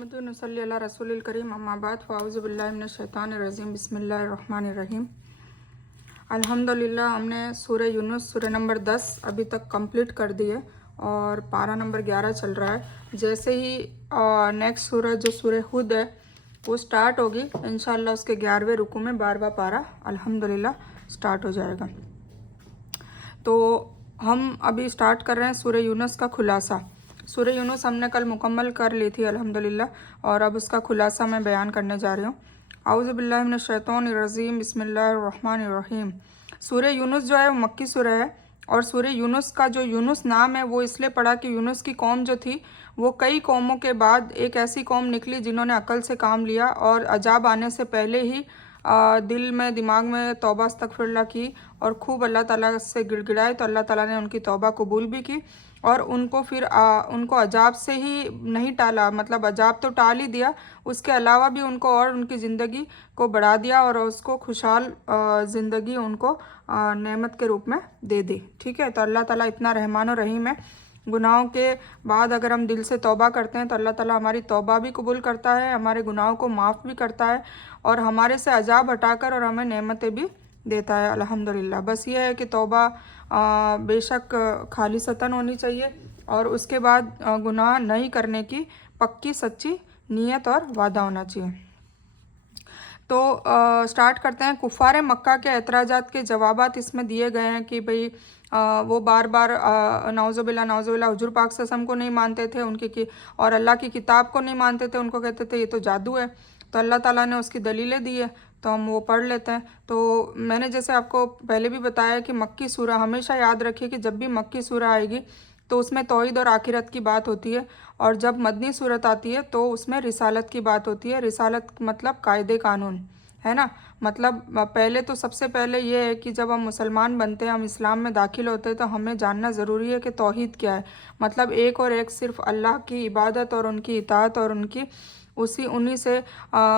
नसल्ली अला रसूलिल करीम अम्मा बाद फ़ाऊज़ु बिल्लाहि मिनश शैतानिर रजीम बिस्मिल्लाहिर रहमानिर रहीम। अल्हम्दुलिल्लाह हमने सूरह यूनुस सूरह नंबर 10 अभी तक कंप्लीट कर दी है और पारा नंबर 11 चल रहा है। जैसे ही नेक्स्ट सूरह जो सूरह हुद है वो स्टार्ट होगी इंशाअल्लाह उसके 11वें रुकू में 12वां पारा अल्हम्दुलिल्लाह स्टार्ट हो जाएगा। तो हम अभी स्टार्ट कर रहे हैं सूरह यूनुस का खुलासा। सूरह यूनुस हमने कल मुकम्मल कर ली थी अल्हम्दुलिल्लाह और अब उसका खुलासा मैं बयान करने जा रही हूँ। आऊज़ु बिल्लाहि मिनश शैतानिर रजीम बिस्मिल्लाहिर रहमानिर रहीम। सूरह यूनुस जो है वो मक्की सूरह है और सूरह यूनुस का जो यूनुस नाम है वो इसलिए पड़ा कि यूनुस की कौम जो थी वो कई कौमों के बाद एक ऐसी कौम निकली जिन्होंने अक्ल से काम लिया और अजाब आने से पहले ही दिल में दिमाग में तौबा अस्तगफिरुल्लाह की और खूब अल्लाह ताला से गिड़गिड़ाए तो अल्लाह ताला ने उनकी तौबा कबूल भी की और उनको फिर उनको अजाब से ही नहीं टाला, मतलब अजाब तो टाल ही दिया, उसके अलावा भी उनको और उनकी ज़िंदगी को बढ़ा दिया और उसको खुशहाल ज़िंदगी उनको नेमत के रूप में दे दी। ठीक है, तो अल्लाह ताला इतना रहमान और रहीम है। गुनाहों के बाद अगर हम दिल से तौबा करते हैं तो अल्लाह ताला हमारी तौबा भी कबूल करता है, हमारे गुनाहों को माफ़ भी करता है और हमारे से अजाब हटाकर और हमें नेमतें भी देता है अल्हम्दुलिल्लाह। बस ये है कि तौबा बेशक खालिसतन होनी चाहिए और उसके बाद गुनाह नहीं करने की पक्की सच्ची नीयत और वादा होना चाहिए। तो स्टार्ट करते हैं। कुफ़ार मक्का के एतराज़ात के जवाबात इसमें दिए गए हैं कि भाई वो बार बार नाउज़ुबिल्लाह हुजूर पाक सल्लल्लाहु को नहीं मानते थे उनकी और अल्लाह की किताब को नहीं मानते थे, उनको कहते थे ये तो जादू है। तो अल्लाह ताला ने उसकी दलीलें दी है तो हम वो पढ़ लेते हैं। तो मैंने जैसे आपको पहले भी बताया कि मक्की सूरह, हमेशा याद रखिए कि जब भी मक्की सूरह आएगी तो उसमें तौहीद और आखिरत की बात होती है और जब मदनी सूरत आती है तो उसमें रिसालत की बात होती है। रिसालत मतलब कायदे कानून है ना, मतलब पहले तो सबसे पहले ये है कि जब हम मुसलमान बनते हैं, हम इस्लाम में दाखिल होते हैं तो हमें जानना ज़रूरी है कि तौहीद क्या है। मतलब एक और एक सिर्फ अल्लाह की इबादत और उनकी इताअत और उनकी उन्हीं से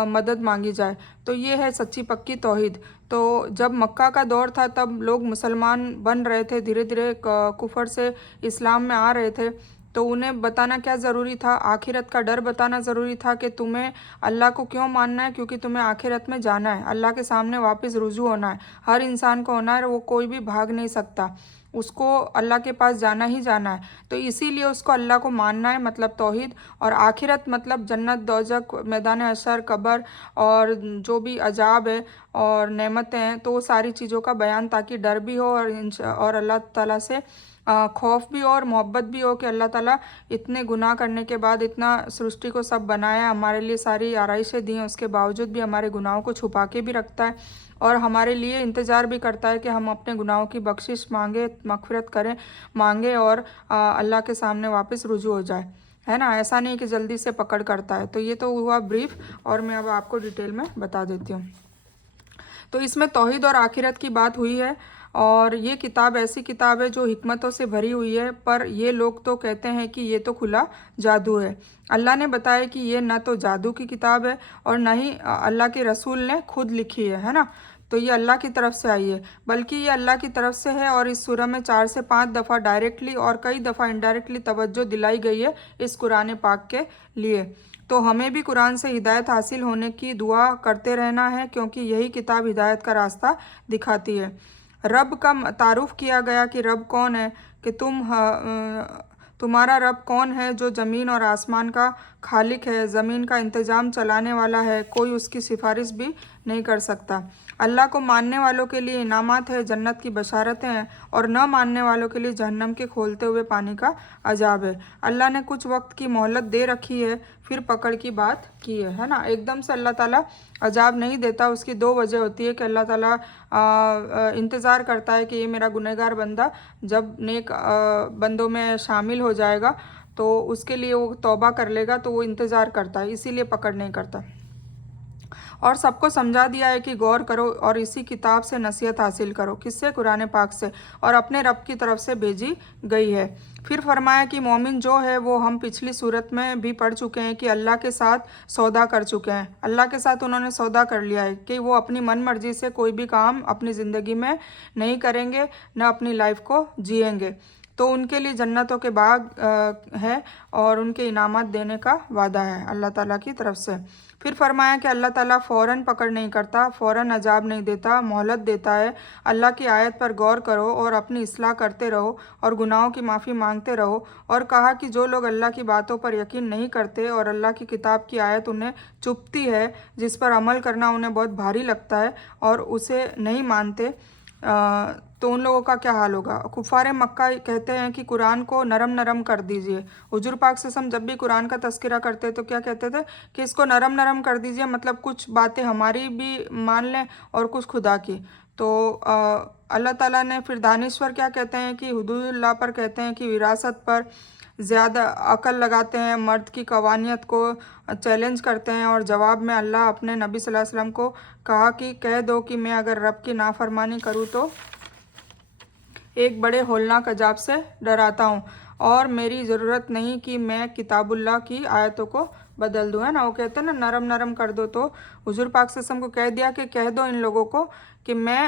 मदद मांगी जाए। तो ये है सच्ची पक्की तौहीद। तो जब मक्का का दौर था तब लोग मुसलमान बन रहे थे, धीरे धीरे कुफर से इस्लाम में आ रहे थे, तो उन्हें बताना क्या ज़रूरी था, आखिरत का डर बताना ज़रूरी था कि तुम्हें अल्लाह को क्यों मानना है, क्योंकि तुम्हें आखिरत में जाना है, अल्लाह के सामने वापस रुजू होना है, हर इंसान को होना है, वो कोई भी भाग नहीं सकता, उसको अल्लाह के पास जाना ही जाना है। तो इसीलिए उसको अल्लाह को मानना है, मतलब तौहीद। और आखिरत मतलब जन्नत, दोज़ख, मैदान हशर, कब्र और जो भी अजाब है और नेमतें हैं, तो वो सारी चीज़ों का बयान ताकि डर भी हो और अल्लाह ताला से खौफ भी हो और मोहब्बत भी हो कि अल्लाह ताला इतने गुनाह करने के बाद इतना सृष्टि को सब बनाया, हमारे लिए सारी आराइशें दी हैं, उसके बावजूद भी हमारे गुनाहों को छुपा के भी रखता है और हमारे लिए इंतज़ार भी करता है कि हम अपने गुनाहों की बख्शिश मांगे, मग़फ़िरत करें, मांगे और अल्लाह के सामने वापस रुजू हो जाए, है ना। ऐसा नहीं कि जल्दी से पकड़ करता है। तो ये तो हुआ ब्रीफ और मैं अब आपको डिटेल में बता देती हूँ। तो इसमें तौहीद और आखिरत की बात हुई है और ये किताब ऐसी किताब है जो हिकमतों से भरी हुई है, पर ये लोग तो कहते हैं कि ये तो खुला जादू है। अल्लाह ने बताया कि ये ना तो जादू की किताब है और ना ही अल्लाह के रसूल ने खुद लिखी है ना। तो ये अल्लाह की तरफ से आई है, बल्कि ये अल्लाह की तरफ से है और इस सूरह में 4 से 5 दफ़ा डायरेक्टली और कई दफ़ा इनडायरेक्टली तवज्जो दिलाई गई है इस कुरान पाक के लिए। तो हमें भी कुरान से हिदायत हासिल होने की दुआ करते रहना है क्योंकि यही किताब हिदायत का रास्ता दिखाती है। रब का तारुफ किया गया कि रब कौन है, कि तुम्हारा रब कौन है जो ज़मीन और आसमान का खालिक है, ज़मीन का इंतज़ाम चलाने वाला है, कोई उसकी सिफारिश भी नहीं कर सकता। अल्लाह को मानने वालों के लिए इनामात है, जन्नत की बशारतें हैं और न मानने वालों के लिए जहन्नम के खोलते हुए पानी का अजाब है। अल्लाह ने कुछ वक्त की मोहलत दे रखी है, फिर पकड़ की बात की है ना। एकदम से अल्लाह ताला अजाब नहीं देता, उसकी 2 वजह होती है कि अल्लाह ताला इंतज़ार करता है कि ये मेरा गुनहगार बंदा जब नेक बंदों में शामिल हो जाएगा तो उसके लिए वो तौबा कर लेगा, तो वो इंतज़ार करता है, इसीलिए पकड़ नहीं करता। और सबको समझा दिया है कि गौर करो और इसी किताब से नसीहत हासिल करो, किससे, कुरान पाक से, और अपने रब की तरफ से भेजी गई है। फिर फरमाया कि मोमिन जो है वो हम पिछली सूरत में भी पढ़ चुके हैं कि अल्लाह के साथ सौदा कर चुके हैं, अल्लाह के साथ उन्होंने सौदा कर लिया है कि वो अपनी मन मर्जी से कोई भी काम अपनी ज़िंदगी में नहीं करेंगे, न अपनी लाइफ को जिएंगे। تو उनके लिए जन्नतों के बाग है और उनके इनामत देने का वादा है अल्लाह ताला की तरफ से। फिर फरमाया कि अल्लाह ताला फ़ौरन पकड़ नहीं करता, फ़ौरन अजाब नहीं देता, मोहलत देता है। अल्लाह की आयत पर गौर करो और अपनी इस्लाह करते रहो और गुनाहों की माफ़ी मांगते रहो। और कहा कि जो लोग अल्लाह की बातों पर यकीन नहीं करते और अल्लाह की किताब की आयत उन्हें चुभती है, जिस पर अमल करना उन्हें बहुत भारी लगता है और उसे नहीं मानते, तो उन लोगों का क्या हाल होगा। कुफार मक्का कहते हैं कि कुरान को नरम नरम कर दीजिए। हुजूर पाक सल्लल्लाहु अलैहि वसल्लम जब भी कुरान का तज़किरा करते तो क्या कहते थे कि इसको नरम नरम कर दीजिए, मतलब कुछ बातें हमारी भी मान लें और कुछ खुदा की। तो अल्लाह ताला ने फिर दानिश्वर क्या कहते हैं कि हुदूदुल्लाह पर कहते हैं कि विरासत पर ज़्यादा अकल लगाते हैं, मर्द की कवानियत को चैलेंज करते हैं। और जवाब में अल्लाह अपने नबी सल्लल्लाहु अलैहि वसल्लम को कहा कि कह दो कि मैं अगर रब की नाफरमानी करूँ तो एक बड़े होलनाक अजाब से डराता हूँ और मेरी ज़रूरत नहीं कि मैं किताबुल्लाह की आयतों को बदल दूँ, है ना। वो कहते हैं ना नरम नरम कर दो, तो हुजूर पाक सल्लल्लाहु अलैहि वसल्लम को कह दिया कि कह दो इन लोगों को कि मैं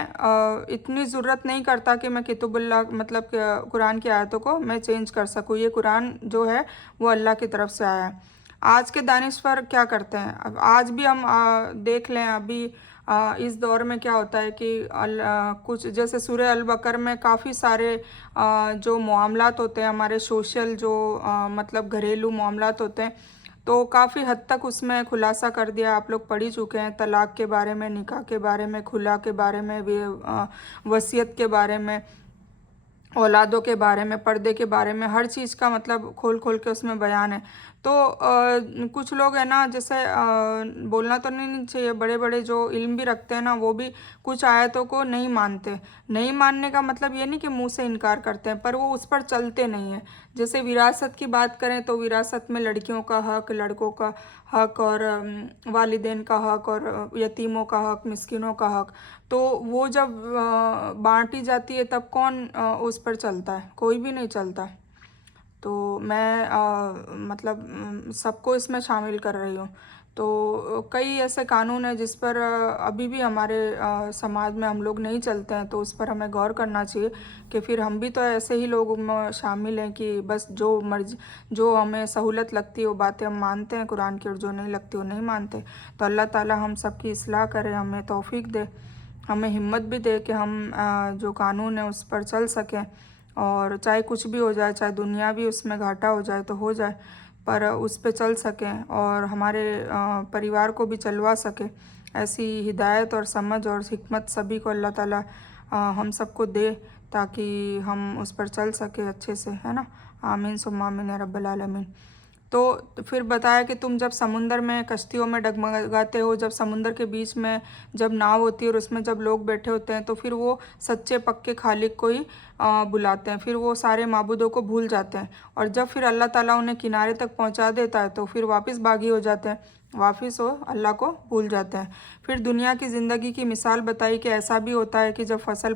इतनी ज़रूरत नहीं करता कि मैं किताबुल्लाह मतलब कुरान की आयतों को मैं चेंज कर सकूँ। ये कुरान जो है वो अल्लाह की तरफ से आया है। आज के दानिश्वर क्या करते हैं, अब आज भी हम देख लें अभी इस दौर में क्या होता है कि कुछ जैसे सूरह अल बकर में काफ़ी सारे जो मामलात होते हैं हमारे सोशल जो मतलब घरेलू मामलात होते हैं, तो काफ़ी हद तक उसमें खुलासा कर दिया। आप लोग पढ़ ही चुके हैं, तलाक के बारे में, निकाह के बारे में, खुला के बारे में, वसीयत के बारे में, औलादों के बारे में, पर्दे के बारे में, हर चीज़ का मतलब खोल खोल के उसमें बयान है। तो कुछ लोग है ना, जैसे बोलना तो नहीं चाहिए, बड़े बड़े जो इल्म भी रखते हैं ना, वो भी कुछ आयतों को नहीं मानते। नहीं मानने का मतलब ये नहीं कि मुंह से इनकार करते हैं, पर वो उस पर चलते नहीं हैं। जैसे विरासत की बात करें तो विरासत में लड़कियों का हक, लड़कों का हक और वालिदैन का हक और यतीमों का हक, मिस्किनों का हक, तो वो जब बांटी जाती है तब कौन उस पर चलता है, कोई भी नहीं चलता। तो मैं मतलब सबको इसमें शामिल कर रही हूँ। तो कई ऐसे कानून हैं जिस पर अभी भी हमारे समाज में हम लोग नहीं चलते हैं, तो उस पर हमें गौर करना चाहिए कि फिर हम भी तो ऐसे ही लोग में शामिल हैं कि बस जो मर्जी जो हमें सहूलत लगती है वो बातें हम मानते हैं कुरान की, और जो नहीं लगती वो नहीं मानते। तो अल्लाह ताला हम सब की इस्लाह करे, हमें तौफीक दे, हमें हिम्मत भी दे कि हम जो कानून है उस पर चल सकें। और चाहे कुछ भी हो जाए, चाहे दुनिया भी उसमें घाटा हो जाए तो हो जाए, पर उस पर चल सकें और हमारे परिवार को भी चलवा सके। ऐसी हिदायत और समझ और हिकमत सभी को अल्लाह ताला हम सबको दे, ताकि हम उस पर चल सके अच्छे से, है ना। आमीन सुम्मा आमीन या रब्बल आलमीन। तो फिर बताया कि तुम जब समुंदर में कश्तियों में डगमगाते हो, जब समुंदर के बीच में जब नाव होती है और उसमें जब लोग बैठे होते हैं, तो फिर वो सच्चे पक्के खालिक को ही बुलाते हैं, फिर वो सारे माबूदों को भूल जाते हैं। और जब फिर अल्लाह ताला उन्हें किनारे तक पहुंचा देता है तो फिर वापस बागी हो जाते हैं, वापस वो अल्लाह को भूल जाते हैं। फिर दुनिया की ज़िंदगी की मिसाल बताई कि ऐसा भी होता है कि जब फसल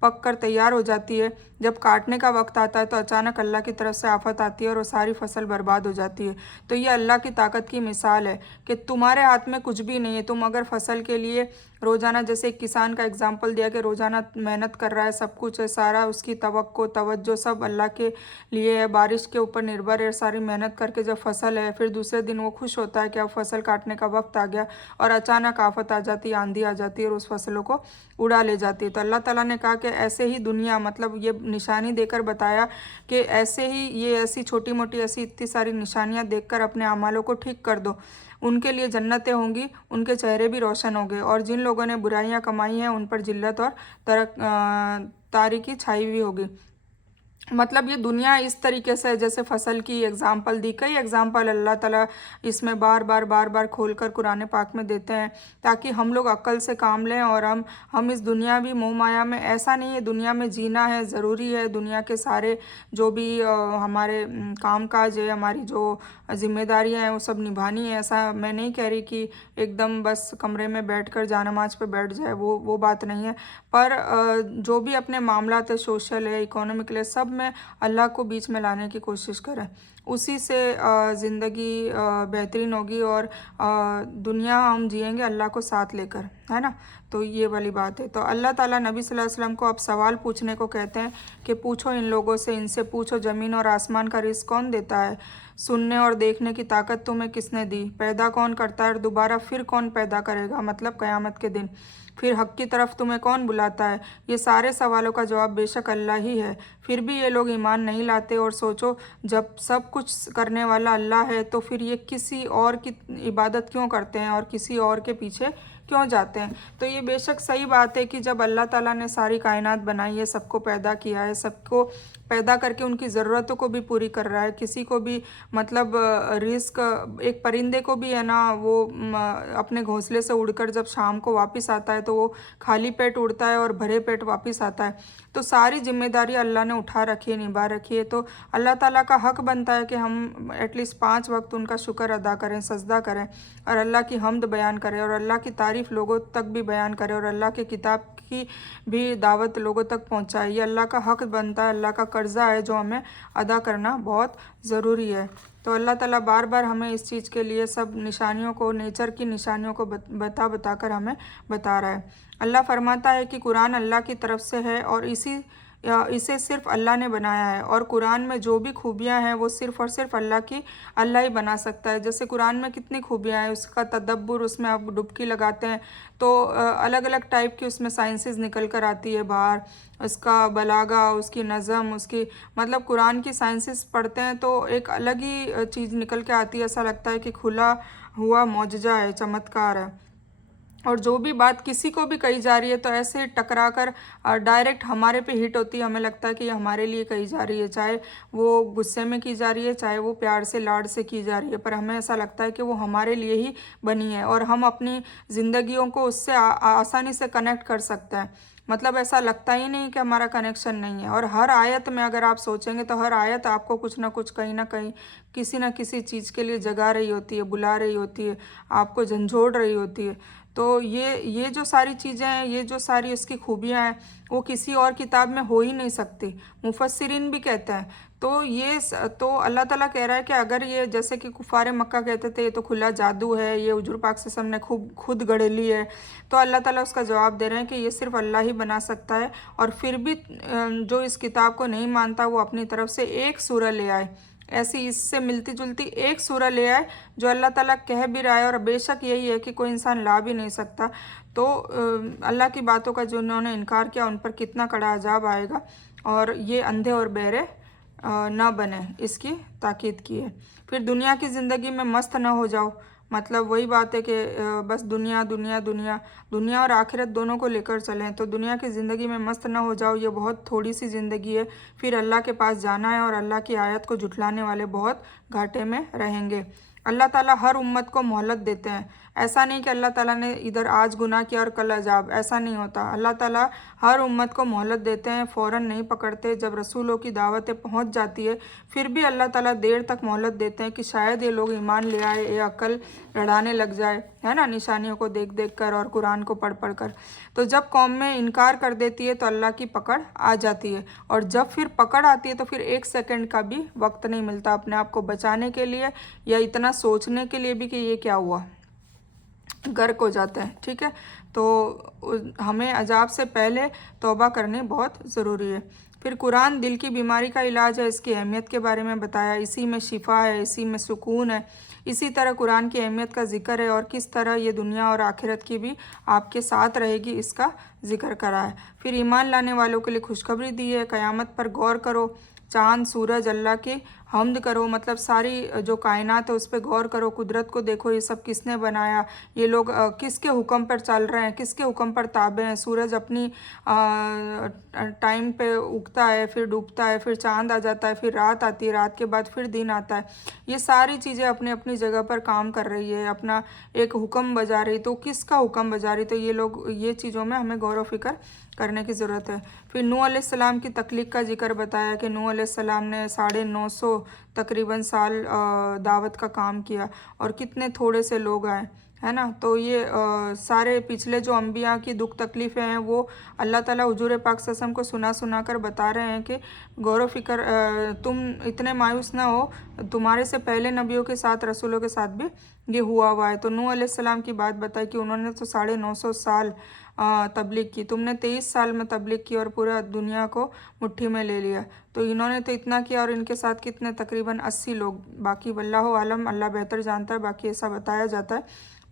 पक कर तैयार हो जाती है, जब काटने का वक्त आता है तो अचानक अल्लाह की तरफ से आफत आती है और वो सारी फसल बर्बाद हो जाती है। तो ये अल्लाह की ताकत की मिसाल है कि तुम्हारे हाथ में कुछ भी नहीं है। तुम अगर फसल के लिए रोज़ाना, जैसे एक किसान का एग्जाम्पल दिया कि रोज़ाना मेहनत कर रहा है, सब कुछ है, सारा उसकी तवज्जो सब अल्लाह के लिए है, बारिश के ऊपर निर्भर है, सारी मेहनत करके जब फसल है, फिर दूसरे दिन वो खुश होता है कि अब फसल काटने का वक्त आ गया, और अचानक आफत आ जाती है, आंधी आ जाती है और उस फसलों को उड़ा ले जाती है। तो अल्लाह ताला ने कहा कि ऐसे ही दुनिया, मतलब ये निशानी देकर बताया कि ऐसे ही ये ऐसी छोटी मोटी ऐसी इतनी सारी निशानियां देखकर अपने अमालों को ठीक कर दो, उनके लिए जन्नतें होंगी, उनके चेहरे भी रोशन होंगे, और जिन लोगों ने बुराइयां कमाई हैं उन पर जिल्लत और तारीकी छाई हुई होगी। मतलब ये दुनिया इस तरीके से, जैसे फसल की एग्जाम्पल दी, कई एग्जाम्पल अल्लाह ताला इसमें बार बार खोल कर कुरान पाक में देते हैं, ताकि हम लोग अक्ल से काम लें। और हम इस दुनियावी मोह माया में, ऐसा नहीं है, दुनिया में जीना है, ज़रूरी है, दुनिया के सारे जो भी हमारे काम काज है, हमारी जो जिम्मेदारियां हैं वो सब निभानी है। ऐसा मैं नहीं कह रही कि एकदम बस कमरे में बैठकर जानमाज पे बैठ जाए, वो बात नहीं है। पर जो भी अपने मामलात है, सोशल है, इकोनॉमिकल है, सब में अल्लाह को बीच में लाने की कोशिश करें। उसी से ज़िंदगी बेहतरीन होगी और दुनिया हम जिएंगे अल्लाह को साथ लेकर, है ना। तो ये वाली बात है। तो अल्लाह ताला नबी सल्लल्लाहु अलैहि वसल्लम को अब सवाल पूछने को कहते हैं कि पूछो इन लोगों से, इनसे पूछो ज़मीन और आसमान का रिज़्क़ कौन देता है, सुनने और देखने की ताकत तुम्हें किसने दी, पैदा कौन करता है और दोबारा फिर कौन पैदा करेगा, मतलब क़यामत के दिन, फिर हक़ की तरफ तुम्हें कौन बुलाता है। ये सारे सवालों का जवाब बेशक अल्लाह ही है। फिर भी ये लोग ईमान नहीं लाते। और सोचो, जब सब कुछ करने वाला अल्लाह है तो फिर ये किसी और की इबादत क्यों करते हैं और किसी और के पीछे क्यों जाते हैं। तो ये बेशक सही बात है कि जब अल्लाह ताला ने सारी कायनात बनाई है, सबको पैदा किया है, सबको पैदा करके उनकी ज़रूरतों को भी पूरी कर रहा है, किसी को भी मतलब रिस्क, एक परिंदे को भी है ना, वो अपने घोंसले से उड़कर जब शाम को वापस आता है तो वो खाली पेट उड़ता है और भरे पेट वापस आता है। तो सारी जिम्मेदारी अल्लाह ने उठा रखी है, निभा रखी है। तो अल्लाह ताला का हक़ बनता है कि हम एटलीस्ट 5 वक्त उनका शुक्र अदा करें, सजदा करें और अल्लाह की हम्द बयान करें और अल्लाह की तारीफ़ लोगों तक भी बयान करें और अल्लाह के किताब की भी दावत लोगों तक पहुंचाए। ये अल्लाह का हक़ बनता है, अल्लाह का कर्ज़ा है जो हमें अदा करना बहुत ज़रूरी है। तो अल्लाह ताला बार बार हमें इस चीज़ के लिए सब निशानियों को, नेचर की निशानियों को बता कर हमें बता रहा है। अल्लाह फरमाता है कि कुरान अल्लाह की तरफ से है और इसे सिर्फ अल्लाह ने बनाया है और कुरान में जो भी खूबियाँ हैं वो सिर्फ़ और सिर्फ अल्लाह ही बना सकता है। जैसे कुरान में कितनी खूबियाँ हैं, उसका तदब्बुर, उसमें आप डुबकी लगाते हैं तो अलग अलग टाइप की उसमें साइंसेस निकल कर आती है बाहर, उसका बलागा, उसकी नज़म, उसकी मतलब कुरान की साइंसेस पढ़ते हैं तो एक अलग ही चीज़ निकल के आती है। ऐसा लगता है कि खुला हुआ मौजज़ा है, चमत्कार है। और जो भी बात किसी को भी कही जा रही है तो ऐसे टकरा कर डायरेक्ट हमारे पे हिट होती है। हमें लगता है कि ये हमारे लिए कही जा रही है, चाहे वो गुस्से में की जा रही है, चाहे वो प्यार से, लाड से की जा रही है, पर हमें ऐसा लगता है कि वो हमारे लिए ही बनी है और हम अपनी ज़िंदगियों को उससे आसानी से कनेक्ट कर सकते हैं। मतलब ऐसा लगता ही नहीं कि हमारा कनेक्शन नहीं है। और हर आयत में अगर आप सोचेंगे तो हर आयत आपको कुछ ना कुछ, कहीं ना कहीं, किसी न किसी चीज़ के लिए जगा रही होती है, बुला रही होती है, आपको झंझोड़ रही होती है। तो ये जो सारी चीज़ें हैं, ये जो सारी उसकी खूबियाँ हैं, वो किसी और किताब में हो ही नहीं सकती। मुफस्सिरीन भी कहते हैं। तो अल्लाह ताला कह रहा है कि अगर ये, जैसे कि कुफ़ारे मक्का कहते थे ये तो खुला जादू है, ये हुजूर पाक सल्लल्लाहु अलैहि वसल्लम ने खुद गढ़ेली है, तो अल्लाह ताला उसका जवाब दे रहे हैं कि ये सिर्फ अल्लाह ही बना सकता है। और फिर भी जो इस किताब को नहीं मानता वो अपनी तरफ से एक सूरह ले आए, ऐसी इससे मिलती जुलती एक सूरह ले आए जो अल्लाह ताला कह भी रहा है और बेशक यही है कि कोई इंसान ला भी नहीं सकता। तो अल्लाह की बातों का जो उन्होंने इनकार किया उन पर कितना कड़ा अजाब आएगा। और ये अंधे और बहरे ना बने, इसकी ताकीद की है। फिर दुनिया की ज़िंदगी में मस्त ना हो जाओ, मतलब वही बात है कि बस दुनिया दुनिया दुनिया दुनिया और आखिरत दोनों को लेकर चलें। तो दुनिया की ज़िंदगी में मस्त ना हो जाओ, ये बहुत थोड़ी सी ज़िंदगी है, फिर अल्लाह के पास जाना है और अल्लाह की आयत को झुठलाने वाले बहुत घाटे में रहेंगे। अल्लाह ताला हर उम्मत को मोहलत देते हैं। ऐसा नहीं कि अल्लाह ताला ने इधर आज गुनाह किया और कल अजाब, ऐसा नहीं होता। अल्लाह ताला हर उम्मत को मोहलत देते हैं, फ़ौरन नहीं पकड़ते। जब रसूलों की दावतें पहुंच जाती है फिर भी अल्लाह ताला देर तक मोहलत देते हैं कि शायद ये लोग ईमान ले आए, ये अक्ल लड़ाने लग जाए, है ना, निशानियों को देख देख कर और कुरान को पढ़ पढ़ कर। तो जब कौम में इनकार कर देती है तो अल्लाह की पकड़ आ जाती है और जब फिर पकड़ आती है तो फिर एक सेकंड का भी वक्त नहीं मिलता अपने आप को बचाने के लिए या इतना सोचने के लिए भी कि ये क्या हुआ, गर्क हो जाते हैं। ठीक है, तो हमें अजाब से पहले तौबा करनी बहुत ज़रूरी है। फिर कुरान दिल की बीमारी का इलाज है, इसकी अहमियत के बारे में बताया, इसी में शिफा है, इसी में सुकून है। इसी तरह कुरान की अहमियत का जिक्र है और किस तरह ये दुनिया और आखिरत की भी आपके साथ रहेगी, इसका जिक्र करा है। फिर ईमान लाने वालों के लिए खुशखबरी दी है, क़यामत पर गौर करो, चाँद सूरज अल्लाह की हम्द करो, मतलब सारी जो कायनात है उस पर गौर करो, कुदरत को देखो, ये सब किसने बनाया, ये लोग किसके हुक्म पर चल रहे हैं, किसके हुक्म पर ताबे हैं। सूरज अपनी टाइम पे उगता है, फिर डूबता है, फिर चांद आ जाता है, फिर रात आती है, रात के बाद फिर दिन आता है। ये सारी चीज़ें अपनी अपनी जगह पर काम कर रही है, अपना एक हुक्म बजा रही। तो किसका हुक्म बजा रही, तो ये लोग, ये चीज़ों में हमें गौर व फिक्र करने की ज़रूरत है। फिर नूह अलैहिस्सलाम की तख्लीक का जिक्र बताया कि नूह अलैहिस्सलाम ने 950 तकरीबन साल दावत का काम किया और कितने थोड़े से लोग आए, है ना। तो ये सारे पिछले जो अम्बिया की दुख तकलीफ़ें हैं वो अल्लाह ताला हुजूर पाक सल्लल्लाहु अलैहि वसल्लम को सुना कर बता रहे हैं कि गौर फिक्र तुम इतने मायूस ना हो, तुम्हारे से पहले नबियों के साथ रसूलों के साथ भी ये हुआ है। तो नूह अलैहिस्सलाम की बात बताई कि उन्होंने तो 950 साल तबलीग की, तुमने 23 साल में तबलीग की और पूरा दुनिया को मुट्ठी में ले लिया। तो इन्होंने तो इतना किया और इनके साथ कितने तकरीबन 80 लोग, बाकी वल्लाहु आलम, अल्लाह बेहतर जानता है, बाकी ऐसा बताया जाता है,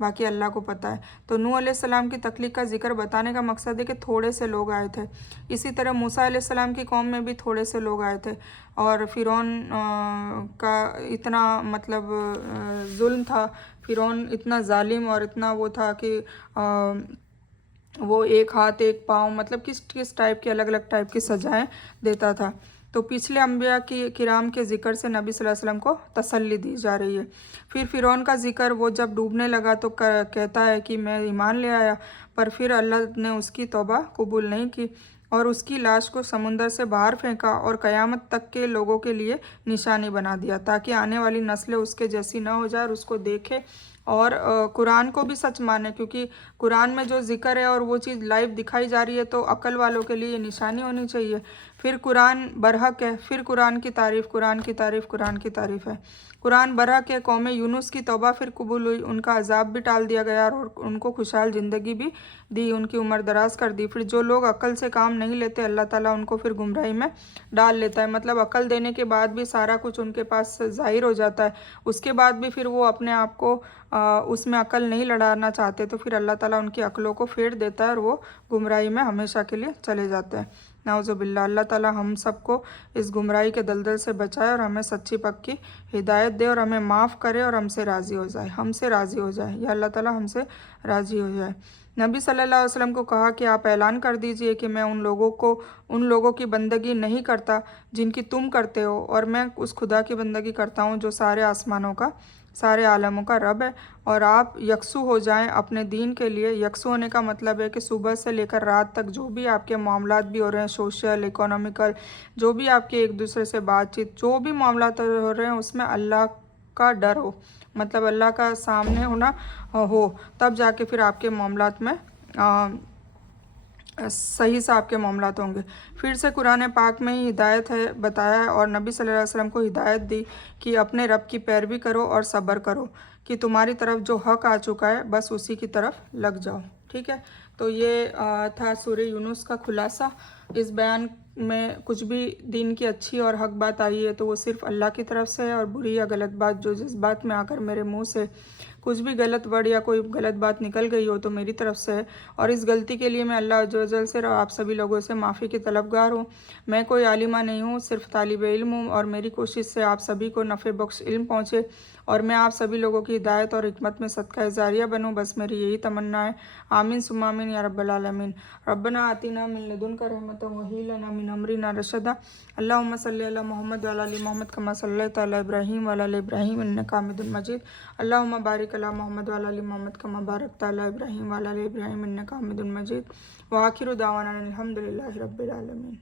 बाकी अल्लाह को पता है। तो नूह अलैहिस्सलाम की तख्लीक का जिक्र बताने का मकसद है कि थोड़े से लोग आए थे। इसी तरह मूसा अलैहिस्सलाम की कौम में भी थोड़े से लोग आए थे और फ़िरौन का इतना मतलब जुल्म था, फ़िरौन इतना जालिम और इतना वो था कि वो एक हाथ एक पाँव मतलब किस किस टाइप की अलग अलग टाइप की सजाएं देता था। तो पिछले अम्बिया की किराम के ज़िक्र से नबी सल्लल्लाहु अलैहि वसल्लम को तसल्ली दी जा रही है। फिर फ़िरौन का ज़िक्र, वो जब डूबने लगा तो कहता है कि मैं ईमान ले आया, पर फिर अल्लाह ने उसकी तौबा कबूल नहीं की और उसकी लाश को समुंदर से बाहर फेंका और क़यामत तक के लोगों के लिए निशानी बना दिया, ताकि आने वाली नस्लें उसके जैसी ना हो जाए और उसको देखे और कुरान को भी सच माने, क्योंकि कुरान में जो ज़िक्र है और वो चीज़ लाइव दिखाई जा रही है तो अक्ल वालों के लिए ये निशानी होनी चाहिए। फिर कुरान बरहक है, फिर कुरान की तारीफ़, कुरान की तारीफ़, कुरान की तारीफ़ है। कुरान बरहक है, कौम यूनुस की तौबा फिर कबूल हुई, उनका अजाब भी टाल दिया गया और उनको खुशहाल ज़िंदगी भी दी, उनकी उम्र दराज कर दी। फिर जो लोग अक्ल से काम नहीं लेते अल्लाह ताला उनको फिर गुमराही में डाल लेता है, मतलब अक्ल देने के बाद भी सारा कुछ उनके पास ज़ाहिर हो जाता है, उसके बाद भी फिर वो अपने आप को उसमें अकल नहीं लड़ाना चाहते, तो फिर अल्लाह ताला उनकी अकलों को फेर देता है और वो गुमराही में हमेशा के लिए चले जाते हैं। नाउज़ुबिल्लाह। अल्लाह ताला हम सबको इस गुमराही के दलदल से बचाए और हमें सच्ची पक्की हिदायत दे और हमें माफ़ करे और हमसे राज़ी हो जाए, हमसे राज़ी हो जाए, या अल्लाह ताला हमसे राज़ी हो जाए। नबी सल्लल्लाहु अलैहि वसल्लम को कहा कि आप ऐलान कर दीजिए कि मैं उन लोगों की बंदगी नहीं करता जिनकी तुम करते हो, और मैं उस खुदा की बंदगी करता हूँ जो सारे आसमानों का, सारे आलमों का रब है। और आप यकसू हो जाएं अपने दीन के लिए। यकसू होने का मतलब है कि सुबह से लेकर रात तक जो भी आपके मामलात भी हो रहे हैं, सोशल, इकोनॉमिकल, जो भी आपके एक दूसरे से बातचीत, जो भी मामलात हो रहे हैं उसमें अल्लाह का डर हो, मतलब अल्लाह का सामने होना हो, तब जाके फिर आपके मामलात में सही से आपके मामलात होंगे। फिर से कुरान पाक में ही हिदायत है बताया है और नबी सल्लल्लाहु अलैहि वसल्लम को हिदायत दी कि अपने रब की पैरवी करो और सब्र करो कि तुम्हारी तरफ जो हक आ चुका है बस उसी की तरफ लग जाओ। ठीक है, तो ये था सूरह यूनुस का खुलासा। इस बयान में कुछ भी दीन की अच्छी और हक बात आई है तो वो सिर्फ अल्लाह की तरफ से है, और बुरी या गलत बात जो जिस बात में आकर मेरे मुंह से कुछ भी गलत वर्ड या कोई गलत बात निकल गई हो तो मेरी तरफ से है, और इस गलती के लिए मैं अल्लाह अज़्ज़ व जल से आप सभी लोगों से माफ़ी की तलबगार हूँ। मैं कोई आलिमा नहीं हूँ, सिर्फ तालिब इल्म हूँ, और मेरी कोशिश से आप सभी को नफ़े बख्श इल्म पहुँचे और मैं आप सभी लोगों की हिदायत और हिकमत में सदका जारिया बनूँ, बस मेरी यही तमन्ना है। आमीन सुम्मा आमीन या रब्बल आलमीन। रब्बना आतिना मिन लदुनका रहमतन व हय्यि लना मिन अमरिना रशदा। अल्लाहुम्मा सल्लि अला मुहम्मद व अला आलि मुहम्मद कमा सल्लैता अला इब्राहीम व अला आलि इब्राहीम इन्नका हमीदुम मजीद। अल्लाहुम्मा बारिक अला मुहम्मद व अला आलि मुहम्मद कमा बारकता अला इब्राहीम व अला आलि इब्राहीम इन्नका हमीदुम मजीद। व आखिरु दावाना अनिल हम्दुलिल्लाहि रब्बिल आलमीन।